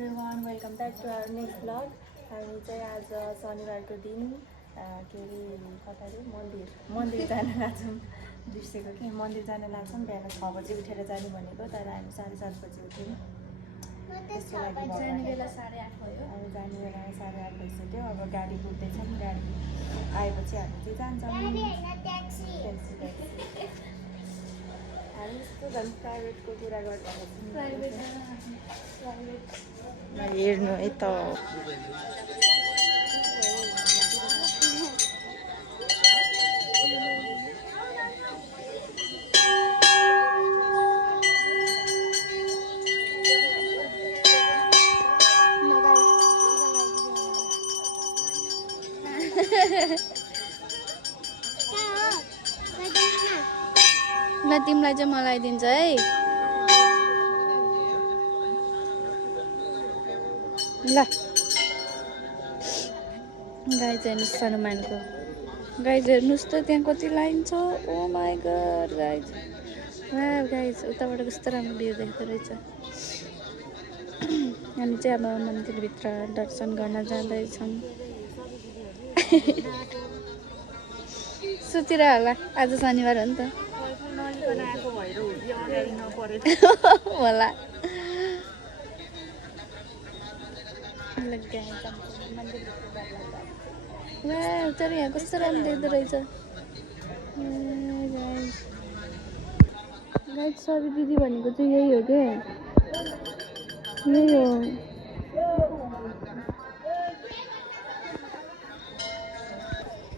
everyone, welcome back to our next vlog. हामी चाहिँ आज शनिबारको दिन के अरे कता रे मन्दिर जान लाग्छौँ। बिर्सेको कि मन्दिर जान लाग्छौँ। बिहान 6 बजे उठेर जाने भनेको तर हामी 7:30 बजे उठ्यौँ। त्यसको लागि जाने बेला 8:30 भयो। अनि जाने बेला 8:30 भइसक्यो। अब गाडी कुद्दैछौँ। गाडी आएपछि हामी चाहिँ जान्छौँ। ट्याक्सी हामी यस्तो झन् प्राइभेटको कुरा गर्दा प्राइभेट हेर्नु है त ल तिमीलाई चाहिँ मलाई दिन्छ है। ल गाई चाहिँ हेर्नुहोस् हनुमानको गाई हेर्नुहोस् त त्यहाँ कति लाइन छ। ओ माई गड गाइज वाह गाइज उताबाट कस्तो राम्रो भ्यू देख्दो रहेछ। हामी चाहिँ अब मन्दिरभित्र दर्शन गर्न जाँदैछौँ। सुतिर होला आज शनिबार हो नि त होला। तर यहाँ कस्तो राम्रो देख्दो रहेछ। गाइड सरी दिदी भनेको चाहिँ यही हो क्या यही हो।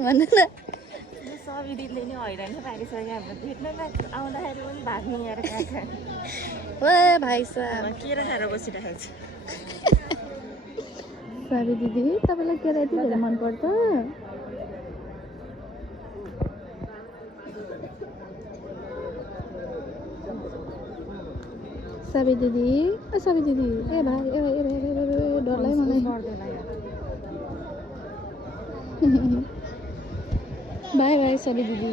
भन्नु न सबै दिदीले नि हैरान पारिसक्यो हाम्रो भेट्न आउँदाखेरि पनि भाग्ने यार कहाँ ओ भाइ साहब केरा खाएर बसिरहेको छ। सबै दिदी तपाईँलाई केरा यति धेरै मनपर्छ। सबै दिदी सबै दिदी ए भाइ ए डरलाई मलाई बाई बाई सबै दिदी।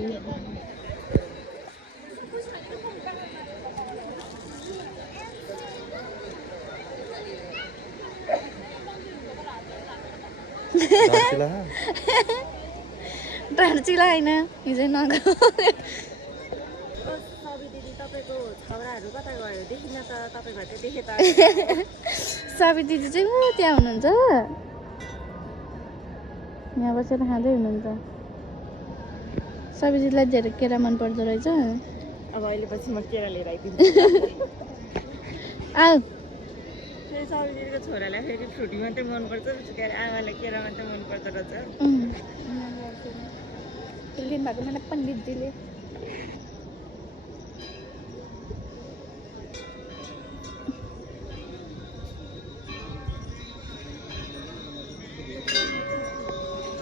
टाढचिला होइन हिजो नगयो। सबै दिदी तपाईँको छौराहरू कता गयो देखिन त तपाईँबाट देखे त। सबै दिदी चाहिँ ऊ त्यहाँ हुनुहुन्छ यहाँ बसेर खाँदै हुनुहुन्छ। सबै दिदीलाई धेरै केरा मन पर्दो रहेछ। अब अहिले पछि म केरा लिएर आइदिन्छु। आऊ फेरि सबै दिदीको छोरालाई फेरि फ्रुटी मात्रै मनपर्छ आमालाई केरा मात्रै मनपर्दो रहेछ। लिनु भएको मलाई पण्डितजीले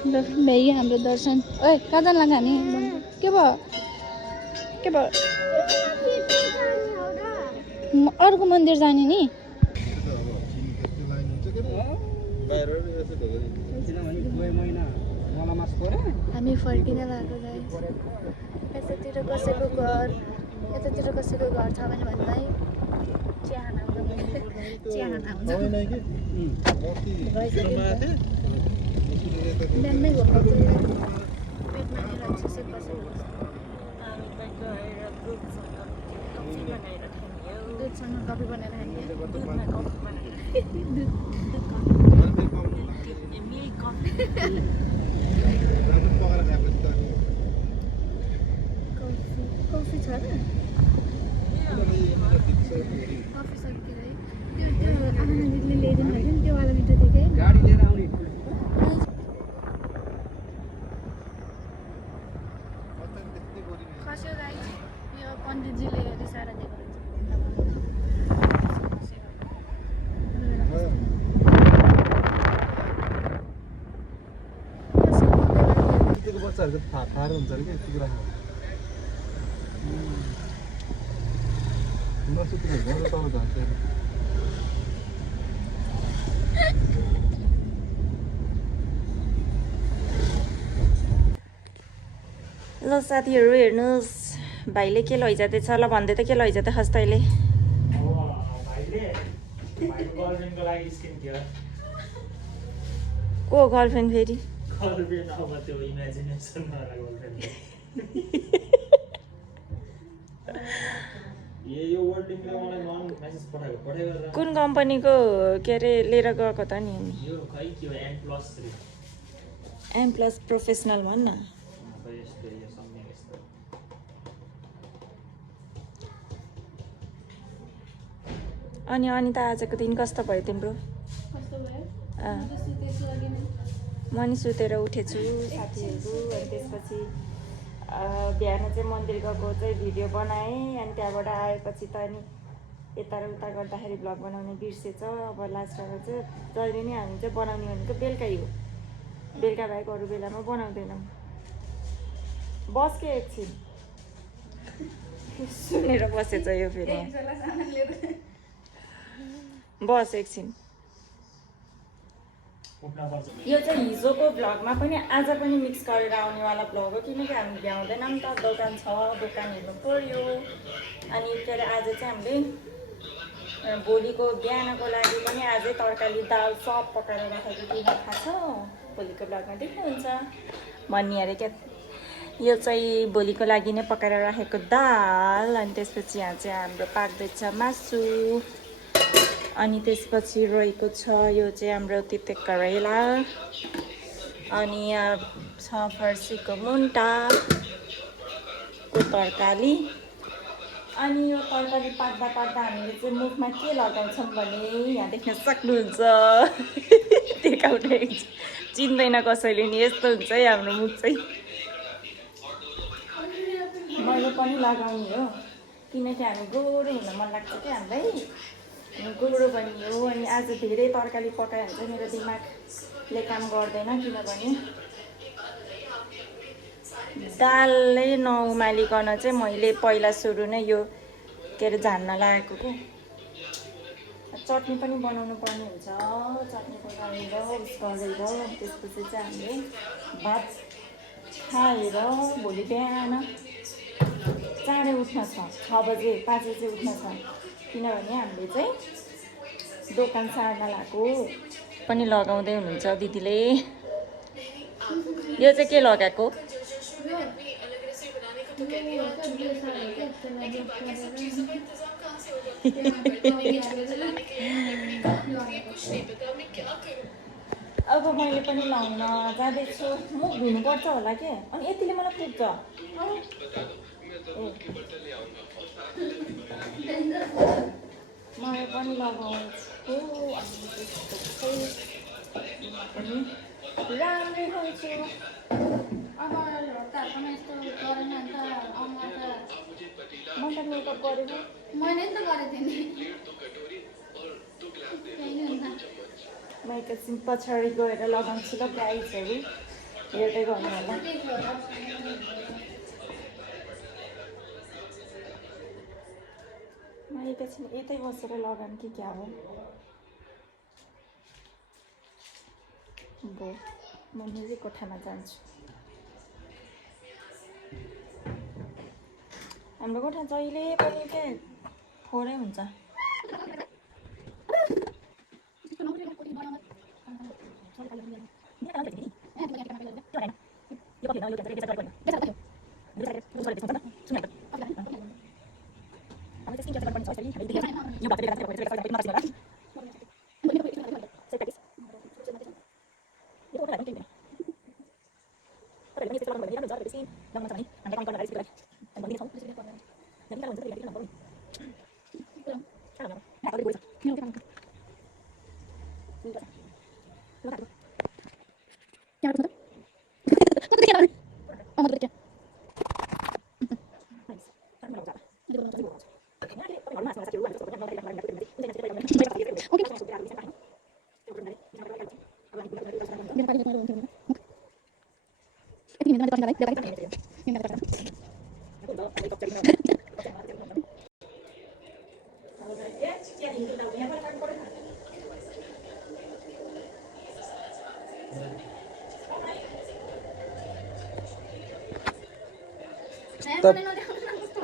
भ्याइयो हाम्रो दर्शन। ओए कहाँ जान लाग्यो नि के भयो अर्को मन्दिर जाने नि। हामी फर्किन लागेको गाइस। यतातिर कसैको घर छ भने भन्दै चिया खान बिहानै घोप्टा पेटमा निराक्छ दुधसँग कफी बनाएर खाने कफी छ र कफी सकियो है त्यो आमा दिदीले ल्याइदिनु भएको नि त्यो वाला मिठो थियो कि गाडी लिएर आउने खस्यो गाइस। यो पण्डितजीले रिसाएर दिएको बच्चाहरूको थाहा हुन्छ अरे क्या यति कुरा नसुत्नु तल झन्। ल साथीहरू हेर्नुहोस् भाइले के लैजाँदैछ ल भन्दै त के लैजाँदै खस् तैँले गर्लफ्रेन्डको लागि स्किन केयर को गर्लफ्रेन्ड फेरि गर्लफ्रेन्ड अब त्यो इमेजिनेसन वाला गर्लफ्रेन्ड यो वर्ड लिङ्कले मलाई नन मेसेज पठाएको गरेर कुन कम्पनीको के अरे लिएर गएको त नि यो खै के हो M+3 M+ प्रोफेसनल भन् न अब यस्तो यो सम्झिङ यस्तो अनि अनिता आजको दिन कस्तो भयो तिम्रो म नि सुतेर उठेछु साथीहरू अनि त्यसपछि बिहान चाहिँ मन्दिर गएको चाहिँ भिडियो बनाएँ अनि त्यहाँबाट आएपछि त अनि यता र उता गर्दाखेरि भ्लग बनाउने बिर्सेछ अब लास्टमा चाहिँ जहिले नै हामी चाहिँ बनाउने भनेको बेलुकै हो बेलुका बाहेक अरू बेलामा बनाउँदैनौँ बस के एकछिन सुनेर बसेछ यो फेरि बस एकछिन यो चाहिँ हिजोको भ्लगमा पनि आज पनि मिक्स गरेर आउनेवाला भ्लग हो किनकि हामी भ्याउँदैनौँ त दोकान छ दोकान हेर्नु पऱ्यो अनि के अरे आज चाहिँ हामीले भोलिको बिहानको लागि पनि आजै तरकारी दाल सब पकाएर राखेको किन थाहा छ भोलिको भ्लगमा देख्नुहुन्छ भन्ने अरे क्या यो चाहिँ भोलिको लागि नै पकाएर राखेको दाल अनि त्यसपछि यहाँ चाहिँ हाम्रो पाक्दैछ मासु अनि त्यसपछि रहेको छ यो चाहिँ हाम्रो तिते करेला अनि यहाँ छ फर्सीको मुन्टाको तरकारी अनि यो तरकारी पाक्दा पाक्दा हामीले चाहिँ मुखमा के लगाउँछौँ भने यहाँ देख्न सक्नुहुन्छ देखाउने चिन्दैन कसैले नि यस्तो हुन्छ है हाम्रो मुख चाहिँ मैले पनि लगाउने हो किनकि हामी गोरो हुन मन लाग्छ क्या हामीलाई अनि गोरो पनि हो अनि आज धेरै तरकारी पकायो भने चाहिँ मेरो दिमागले काम गर्दैन किनभने दालै नउमालिकन चाहिँ मैले पहिला सुरु नै यो के अरे झान्न लागेको क्या चटनी पनि बनाउनु पर्ने हुन्छ चटनी बनाएर उस गरेर त्यसपछि चाहिँ हामीले भात खाएर भोलि बिहान चाँडै उठ्न छ 6 बजे 5 बजे उठ्न छ किनभने हामीले चाहिँ दोकान सार्न लगाएको पनि लगाउँदै हुनुहुन्छ दिदीले यो चाहिँ के लगाएको अब मैले पनि लाउन जाँदैछु मुख धुनुपर्छ होला के अनि यतिले मलाई पुग्छ मैले पनि लगाउँछु अनि राम्रै हुन्छु म त मेकअप गरेको मैले त गरेको थिएँ नि म एकछिन पछाडि गएर लगाउँछु ल प्राइजहरू हेर्दै गर्नु होला म एकछिन यतै बसेर लगाऊँ कि क्या हो अब म मेरै कोठामा जान्छु हाम्रो कोठा जहिले पनि के फोहोरै हुन्छ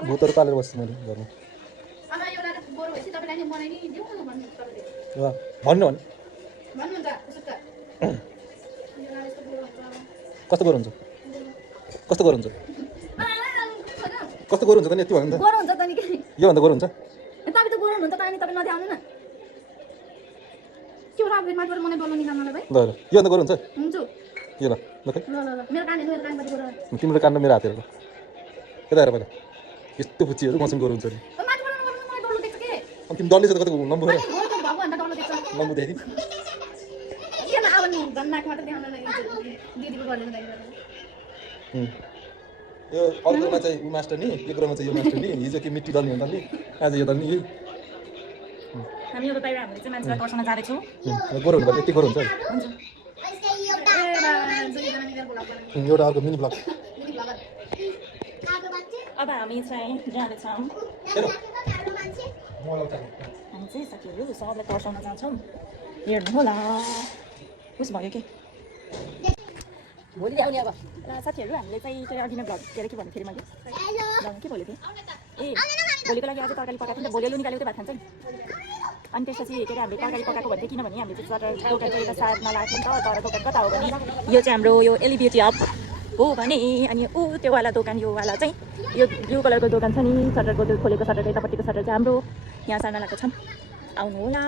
भुतहरू पालेर बस्छु मैले घरमा अब एउटा बोर भएपछि तपाईँलाई नि बनाइदिउँ न भन्नु तपाईँले भन्नु भने कस्तो गोरो हुन्छ कस्तो गोरो हुन्छ कस्तो गोरो हुन्छ त नि यति भन्नु त गोरो हुन्छ त नि के योभन्दा गोरो हुन्छ तपाईँ त गोरो हुनुहुन्छ त अनि तपाईँ नदी आउनु न के हो अब माटबाट मलाई डल्लो निकाल्नलाई भाइ ल ल योभन्दा गोरो हुन्छ हुन्छ यो ल ल खै ल ल ल मेरो कान पछि गोरो तिम्रो कान र मेरो हात हेर ल यता हेर पहिला यस्तो पुच्चीहरू मसँग गोरो हुन्छ नि माटबाट नगर्नु मलाई डल्लो देख्छ के अनि तिमी डल्लै छ त कति लम्बु हेर गोरो त भएको भन्दा डल्लो देख्छ लम्बु देखेँ किन अब नि झन् नाक मात्र देखाउन लागि दिदीको गर्दैन दाइले यो अर्कोमा चाहिँ ऊ मास्टर नि एकोमा चाहिँ यो मास्टर नि हिजो कि मिट्टी दल्ने हुन्छ नि आज यो दल्ने हामी अब बाहिर हामीले चाहिँ मान्छेलाई दर्शन जाँदैछौँ गोरो हुनु यति गोरो हुन्छ हुन्छ एउटा अर्को मिनी ब्लक अब हामी चाहिँ जाँदैछौँ हामी चाहिँ साथीहरू सबलाई दर्शाउन जान्छौँ हेर्नु होला उस भयो के भोलि ल्याउने अब र साथीहरू हामीले चाहिँ त्यो अघि नै भ्लग के अरे के भन्नु फेरि मैले के बोलेको थिएँ ए भोलिको लागि आज तरकारी पकाएको थिएँ नि त भोलि निकाल्यो त्यो भात खान्छ नि अनि त्यसपछि के अरे हामीले तरकारी पकाएको भन्थ्यो किनभने हामीले चाहिँ सटर दोकान चाहिँ यता साथमा लाग्थ्यो नि त तर दोकान कता हो भने यो चाहिँ हाम्रो यो एलिब्युटी हब हो भने अनि ऊ त्योवाला दोकान योवाला चाहिँ यो ब्लू कलरको दोकान छ नि सटरको त्यो खोलेको सटर यतापट्टिको सटर चाहिँ हाम्रो यहाँ सार्न लागेको छ आउनु होला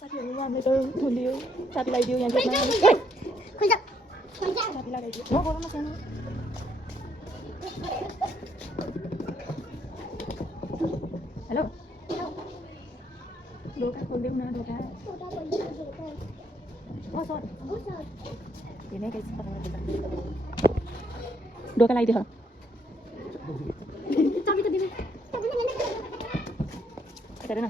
साथीहरू हामीले त खोलियो साथी लगाइदियो यहाँ साथी लगाइदियो नगरौँ न सानो हेलो ढोका खोलिदेऊ न ढोका सर हेर्ने ढोका लगाइदियो हेर न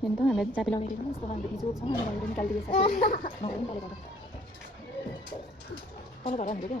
हेर्नु त हामीले चाबी लगाइदिएको यस्तो हाम्रो बिजोग छ अनि बाहिर निकालिदिएको छ नगरौँ तल घर हाम्रो क्या